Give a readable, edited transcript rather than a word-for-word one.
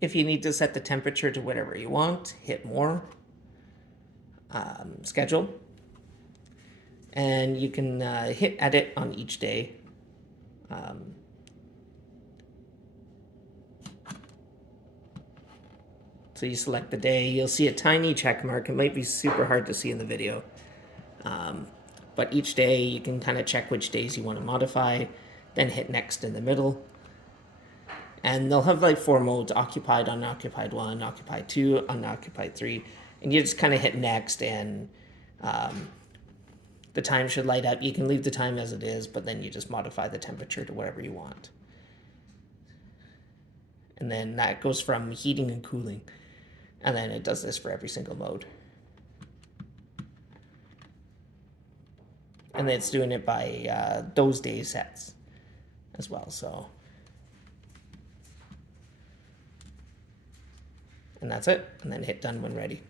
If you need to set the temperature to whatever you want, hit more, schedule, and you can hit edit on each day. So you select the day, you'll see a tiny check mark. It might be super hard to see in the video. But each day you can kind of check which days you want to modify, then hit next in the middle. And they'll have like 4 modes: occupied, unoccupied 1, occupied 2, unoccupied 3. And you just kind of hit next, and the time should light up. You can leave the time as it is, but then you just modify the temperature to whatever you want. And then that goes from heating and cooling. And then it does this for every single mode. And then it's doing it by those day sets as well. So, and that's it. And then hit done when ready.